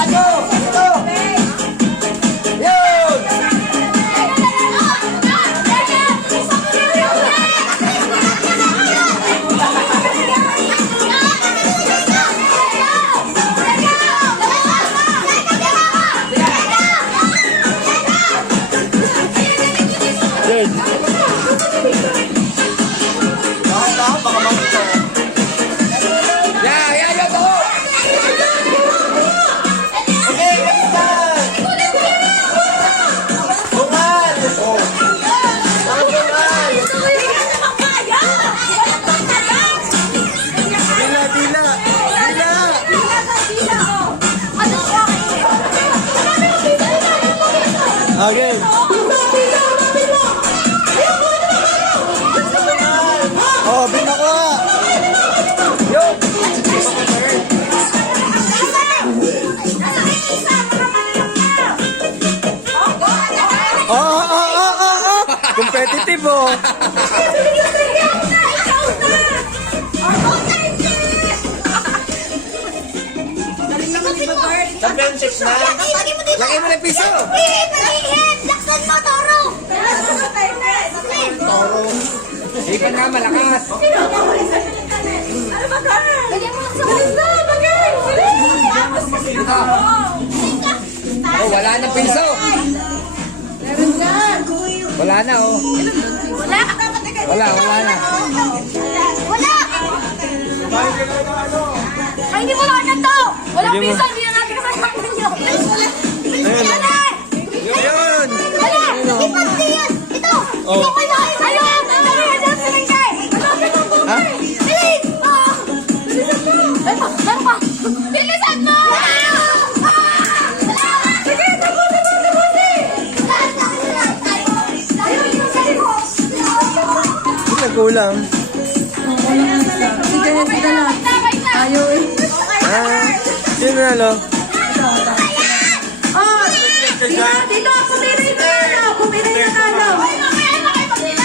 Ito! Ito! Yun! Good. Baka makita. Yeah, yeah, yeah, go! Okay, next time! Bungal! Oh. Bungal! Dila, dila! Dila! Okay. Oh, bina ko! Yo! Oh! Competitive, oh! Championship na! Lagay mo na yung piso! Laksan mo, Toro! Toro! Ipan nga, malakas! Ano ba, Carl? Lagyan mo lang sa walisa! Bagay! Oh, wala na piso! Meron yan! Wala na, oh! Wala! Wala na! Wala! Ay, hindi mo nakan to! Walang Hindi mo. piso! Hindi na natin kasama ninyo! Ayun. Wala! Yun! Wala! Ipagti yan! Ito! Oh. Ito ko yun! Ayun! Ayun! Sumingkay! Ha? Bilis! Bilisan mo! Meron pa! Bilisan mo! Sige! Tapusin! Nagkulang. Sige na. Ayaw eh. Ah, sino nalo?